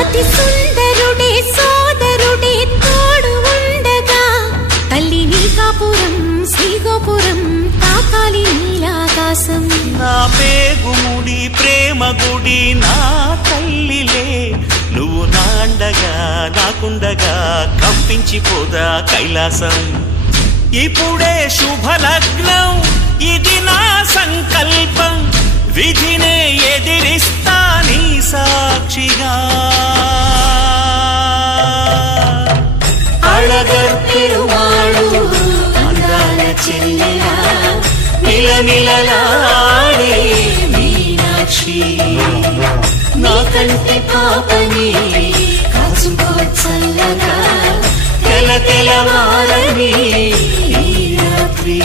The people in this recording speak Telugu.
అతి సుందరుడే సోదరుడే తోడు ఉండగా తల్లి నీ కాపురం శ్రీగోపురం తాకాలి నీలాకాశం. నా పేగుముడి ప్రేమ గుడి నా తల్లిలే నువ్వు నాండగా నాకుండగా కంపించిపోదా కైలాసం. ఇప్పుడే శుభలగ్నం ఇది నా సంకల్పం విధినే ఎదిరిస్తా నీ సాక్షిగా. అళగర్ పెరుమాళు అందాల చెల్లెలా నిలనిలలాడే మీనాక్షి నా కంటి పాపని కాచుకో చల్లగా తెల తెలవారని ఈ రాత్రి.